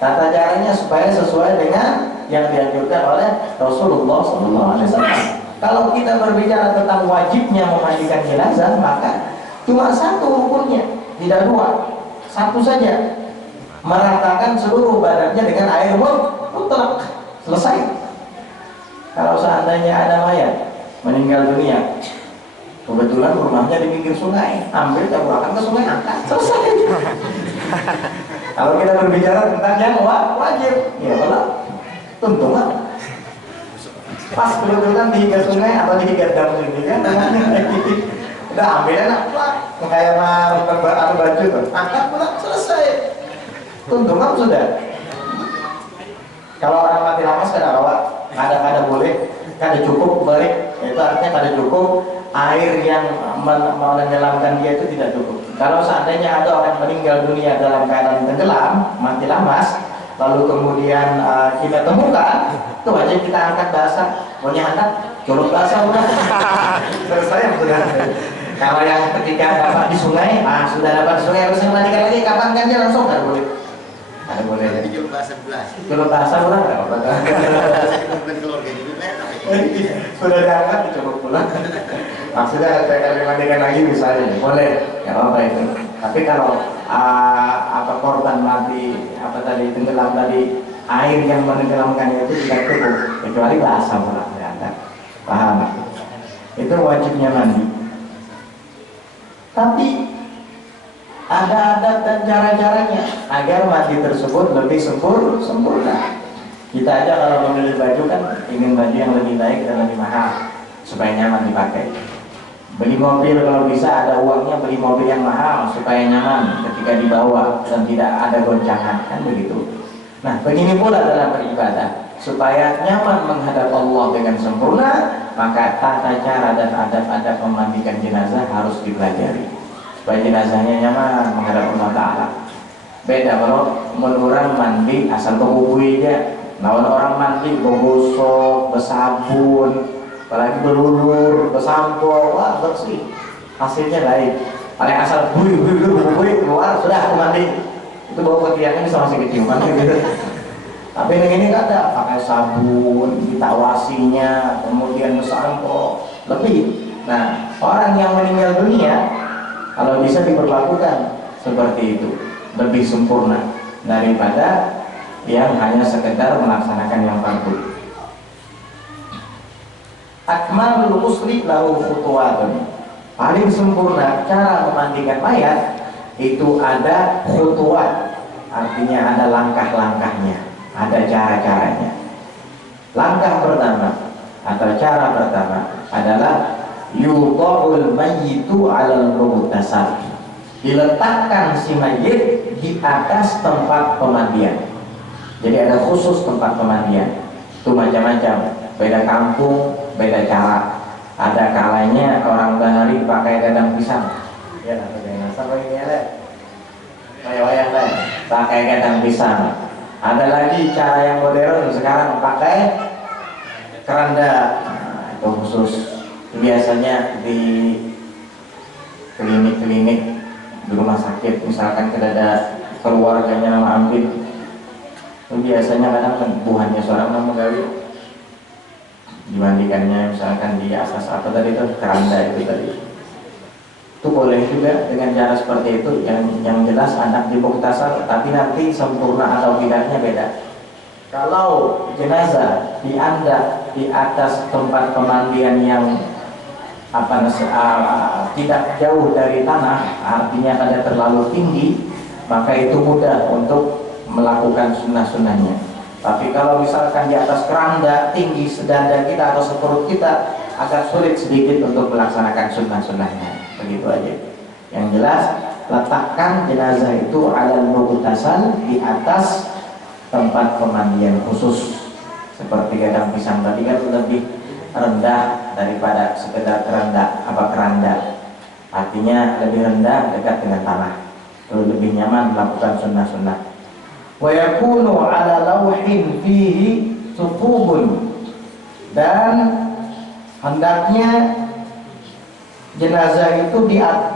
Tata caranya supaya sesuai dengan yang dianjurkan oleh Rasulullah SAW. Kalau kita berbicara tentang wajibnya memandikan jenazah, maka cuma satu rukunnya, tidak 2, satu saja. Meratakan seluruh badannya dengan air mutlak, selesai. Kalau seandainya ada mayat meninggal dunia, kebetulan rumahnya di pinggir sungai, ambil tabrakan ke sungai, angkat, selesai. Kalau kita berbicara tentang yang wajib, ya kalau tuntungan pas kebetulan di hingga sungai atau di hingga dam ini kan, udah ambil enak plak, kayak atau baju tuh, angkat pulang, selesai. Tuntungan sudah. Kalau orang mati lama sudah bawa, kada boleh, kada cukup balik, itu artinya kada cukup air yang menenggelamkan dia itu tidak cukup. Kalau seandainya ada orang meninggal dunia dalam keadaan tenggelam, mati lamas, lalu kemudian kita temukan, itu wajib kita angkat basah, punya anak, curug basah udah. Selesai sudah. Kalau yang ketika dapat di sungai, sudah dapat di sungai harusnya mandikan lagi, kapan kan dia langsung nggak boleh. Ada boleh. Jadi curug basah belas. Curug basah udah nggak apa-apa. Sudah diangkat dicoba pulang. Maksudnya saya mandikan lagi misalnya, boleh, ya apa itu. Tapi kalau korban mati tenggelam tadi, air yang menenggelamkannya itu tidak cukup, kecuali basah pulang, ya, paham? Itu wajibnya mandi. Tapi ada adat dan cara-caranya agar mandi tersebut lebih sempurna. Kita aja kalau memilih baju kan ingin baju yang lebih baik dan lebih mahal supaya nyaman dipakai. Beli mobil kalau bisa ada uangnya, beli mobil yang mahal supaya nyaman ketika dibawa dan tidak ada goncangan, kan begitu. Nah, begini pula dalam beribadah, supaya nyaman menghadap Allah dengan sempurna, maka tata cara dan adab-adab memandikan jenazah harus dipelajari supaya jenazahnya nyaman menghadap Allah Ta'ala. Beda kalau orang mandi asal berhubui aja, lawan orang mandi bergosok, bersabun, apalagi berlulur, bersampo, wah bersih, hasilnya lain. Paling asal bui keluar sudah aku mandi, itu bau ketiaknya bisa masih keciuman gitu. Tapi yang ini kan ada pakai sabun, ditawasinya, kemudian bersampo, lebih. Nah, orang yang meninggal dunia kalau bisa diperlakukan seperti itu, lebih sempurna daripada yang hanya sekedar melaksanakan yang fardu. Akmalul musli lahu khutuwatun. Paling sempurna cara memandikan mayat itu ada khutuwat, artinya ada langkah-langkahnya, ada cara-caranya. Langkah pertama atau cara pertama adalah yudha'ul mayyitu 'alal mughtasal. Diletakkan si mayit di atas tempat pemandian. Jadi ada khusus tempat pemandian. Itu macam-macam, beda kampung, beda cara. Ada kalanya orang Bahari pakai dadang pisang. Ya, pakai nasab ini ada. Wayang deh, pakai dadang pisang. Ada lagi cara yang modern sekarang pakai keranda. Nah, itu khusus. Biasanya di klinik-klinik, di rumah sakit, misalkan ada keluarganya nama ambil, itu biasanya kadang buhannya seorang nama gawi dimandikannya misalkan di asas apa tadi itu, keranda itu tadi. Itu boleh juga dengan cara seperti itu, yang jelas anak di mughtasal, tapi nanti sempurna atau tidaknya beda. Kalau jenazah diandak di atas tempat pemandian yang tidak jauh dari tanah, artinya kada terlalu tinggi, maka itu mudah untuk melakukan sunnah-sunnahnya. Tapi kalau misalkan di atas keranda tinggi sedada kita atau seperut kita, agak sulit sedikit untuk melaksanakan sunnah-sunnahnya. Begitu aja. Yang jelas, letakkan jenazah itu alal mughtasal, di atas tempat pemandian khusus. Seperti gadang pisang tadi kan lebih rendah daripada sekedar keranda, artinya lebih rendah, dekat dengan tanah, lebih nyaman melakukan sunnah-sunnah. Wa yakunu ala lawhin fihi sufubun, dan hendaknya jenazah itu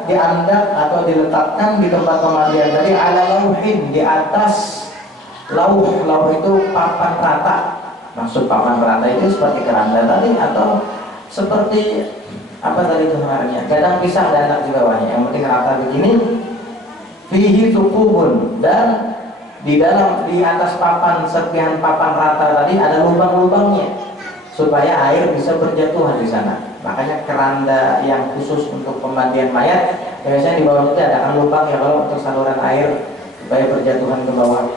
diandak atau diletakkan di tempat pemandian tadi ala lawhin, di atas lauh itu papan rata. Maksud papan rata itu seperti keranda tadi atau seperti apa tadi itu namanya, gadang pisang dan di bawahnya, yang penting rata begini. Fihi sufubun, dan di atas papan, serpihan papan rata tadi ada lubang-lubangnya supaya air bisa berjatuhan di sana. Makanya keranda yang khusus untuk pemandian mayat biasanya di bawah itu ada kan lubang ya, kalau untuk saluran air supaya berjatuhan ke bawah.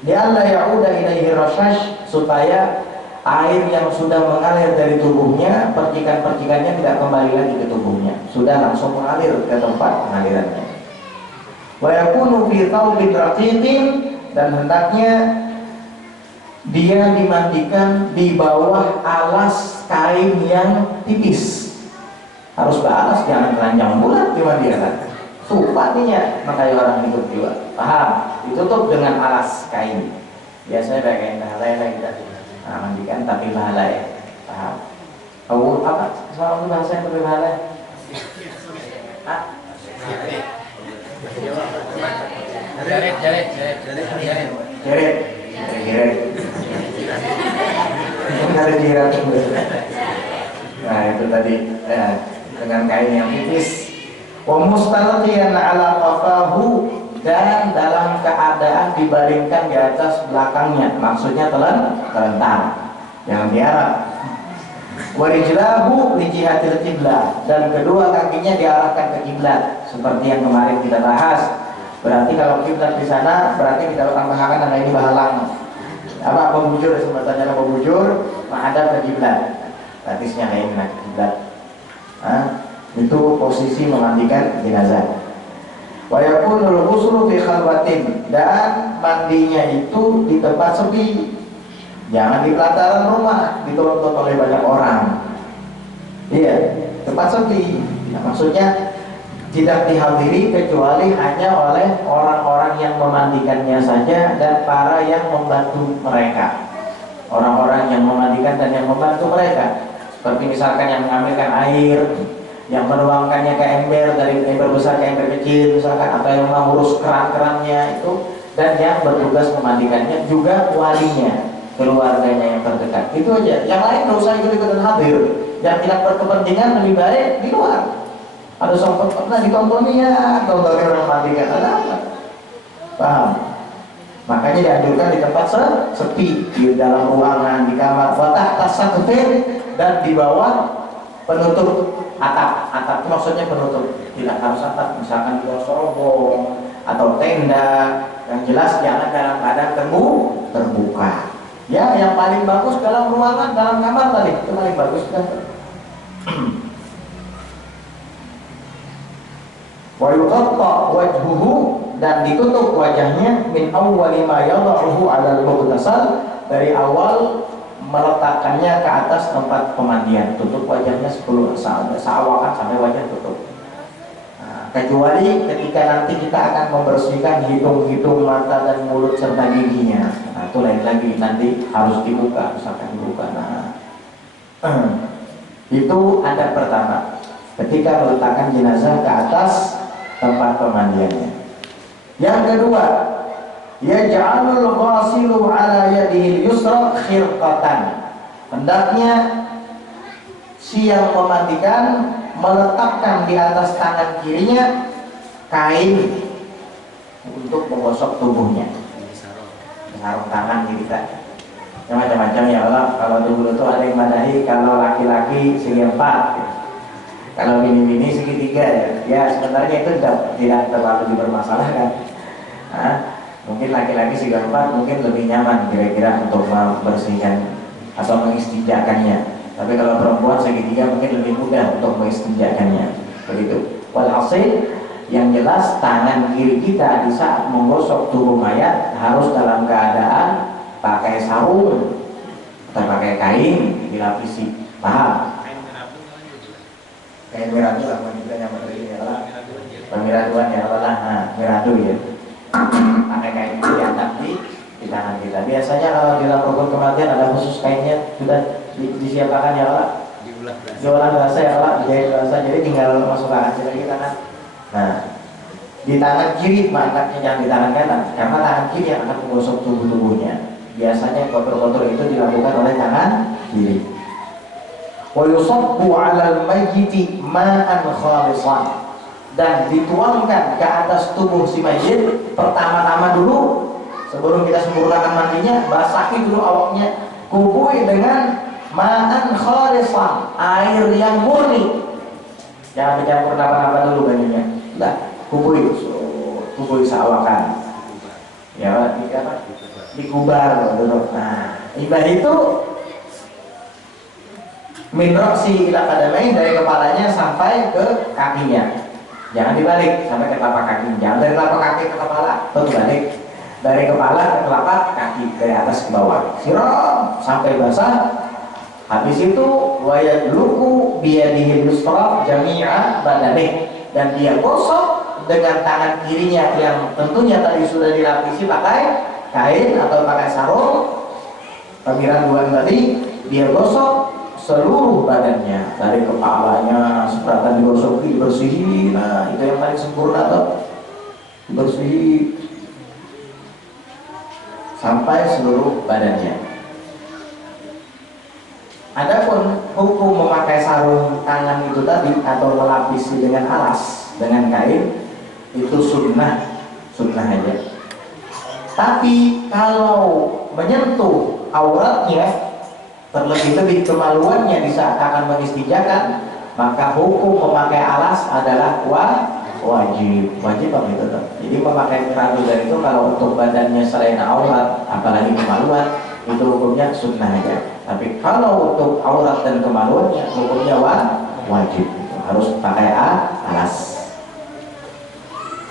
Di alla ya'uda ilaihi rashash, supaya air yang sudah mengalir dari tubuhnya, percikan-percikannya tidak kembali lagi ke tubuhnya, sudah langsung mengalir ke tempat pengalirannya. Wa yakunu fi thawbin raqiqin, dan hendaknya dia dimandikan di bawah alas kain yang tipis. Harus beralas, jangan telanjang bulat dimandikan. Supatinya makanya orang hidup juga. Paham? Ditutup dengan alas kain. Biasanya pakai bahalai lagi tadi. Nah, mandikan tapi bahalai. Paham? Tahu apa? Soal bahasa yang lebih bahalai? Hah? Jeret. Ada jirat. Nah, itu tadi dengan kain yang tipis. Wa mustalqiyan ala qafahu, dan dalam keadaan dibaringkan di atas belakangnya, maksudnya terlentang, jangan diarah. Wa rijlahu li jihatil qiblah, dan kedua kakinya diarahkan ke kiblat, seperti yang kemarin kita bahas. Berarti kalau kiblat di sana, berarti kita letakkan ada ini bahalang. Apa membujur, sebutannya membujur menghadap ke kiblat. Batisnya kayak ini ke kiblat. Itu posisi memandikan jenazah. Wa yakunul ghuslu fi khalwatin, dan mandinya itu di tempat sepi. Jangan di pelataran rumah ditonton oleh banyak orang. Iya, tempat sepi. Nah, maksudnya tidak dihadiri kecuali hanya oleh orang-orang yang memandikannya saja dan para yang membantu mereka. Orang-orang yang memandikan dan yang membantu mereka. Seperti misalkan yang mengambilkan air, yang menuangkannya ke ember, dari ember besar ke ember kecil misalkan, atau yang mengurus keran-kerannya itu, dan yang bertugas memandikannya juga walinya, keluarganya yang terdekat. Itu aja. Yang lain nggak usah ikut-ikutan hadir. Yang tidak berkepentingan lebih baik di luar. Ada sempat pernah ditonton ya, tontonnya orang mandikan, ada apa? Paham? Makanya dianjurkan di tempat sepi, di dalam ruangan, di kamar, fatah tasakfir, dan di bawah penutup atap. Atap itu maksudnya penutup, tidak harus atap, misalkan di bawah sorobong atau tenda. Yang jelas jangan dalam keadaan terbuka. Ya, yang paling bagus dalam ruangan, dalam kamar tadi, itu paling bagus kan. Wa yuqatta wajhuhu, dan ditutup wajahnya min awwali ma yad'uhu 'ala al-mughtasal, dari awal meletakkannya ke atas tempat pemandian. Tutup wajahnya 10 seawakan sampai wajah tutup. Nah, kecuali ketika nanti kita akan membersihkan hidung, mata dan mulut serta giginya. Nah, itu lain lagi, nanti harus dibuka, misalkan dibuka. Nah, itu adab pertama ketika meletakkan jenazah ke atas tempat pemandiannya. Yang kedua, yaj'alul ghasilu 'ala yadihi yusra khirqatan. Hendaknya si yang memandikan meletakkan di atas tangan kirinya kain untuk menggosok tubuhnya. Sarung tangan kita. Ya, macam-macam ya Allah. Kalau dulu itu ada yang madahi kalau laki-laki segi 4 ya. Kalau bini-bini segi 3 ya. Ya sebenarnya itu tidak terlalu dipermasalahkan. Nah, mungkin laki-laki segi 4 mungkin lebih nyaman kira-kira untuk membersihkan atau mengistinjakannya. Tapi kalau perempuan segi 3 mungkin lebih mudah untuk mengistinjakannya. Begitu. Walhasil, yang jelas tangan kiri kita di saat menggosok tubuh mayat harus dalam keadaan pakai sarung atau pakai kain dilapisi. Paham? Kain miradu lah, juga yang berdiri ya lah. Pemiraduan ya Allah, nah miradu ya. Pakai kain itu diangkat di tangan kita. Biasanya kalau di dalam rukun kematian ada khusus kainnya sudah disiapkan ya Allah. Diolah bahasa ya Allah, dijahit bahasa, jadi tinggal masukkan aja lagi tangan. Nah, di tangan kiri mangkatnya, jangan di tangan kanan, karena tangan kiri yang akan menggosok tubuhnya. Biasanya kotor-kotor itu dilakukan oleh tangan kiri. Wa yusabbu 'alal mayyiti ma'an khalisan, dan dituangkan ke atas tubuh si mayit pertama-tama dulu sebelum kita sempurnakan mandinya, basahi dulu awaknya, kubui dengan ma'an khalisan, air yang murni. Jangan dicampur apa-apa dulu bajunya. Nah, kubui seawakan. Ya, dikubar dulu. Nah, ibadah itu min ra'si ila qadamain, dari kepalanya sampai ke kakinya. Jangan dibalik sampai ke telapak kaki. Jangan dari telapak kaki ke kepala, terus balik. Dari kepala ke telapak kaki, dari atas ke bawah. Siram sampai basah. Habis itu wayat luku biyadihi yusra jami'a badanih, dan dia gosok dengan tangan kirinya yang tentunya tadi sudah dilapisi pakai kain atau pakai sarung pemiraduan tadi. Dia gosok seluruh badannya, dari kepalanya seperti digosok, dibersihin. Nah, itu yang paling sempurna tuh, dibersihin sampai seluruh badannya. Adapun hukum memakai sarung tangan itu tadi atau melapisi dengan alas, dengan kain, itu sunnah aja. Tapi kalau menyentuh auratnya, terlebih-lebih kemaluannya di saat akan mengistinjakan, maka hukum memakai alas adalah wajib bang itu tuh. Jadi memakai miradu itu kalau untuk badannya selain aurat, apalagi kemaluan, itu hukumnya sunnah aja. Tapi kalau untuk aurat dan kemaluannya hukumnya wajib, harus pakai alas.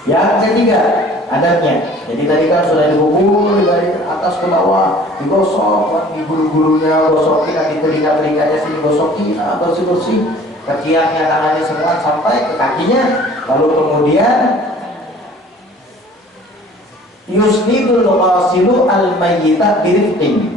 Yang ketiga, adabnya. Jadi tadi kan sudah dibubur dari atas ke bawah, digosok, di guru-gurunya gosokin, di telinga-telinganya sini gosokin, bersih-bersih, kakinya, tangannya semua sampai ke kakinya. Lalu kemudian yusnidul ghasilu al-mayyita birifqin.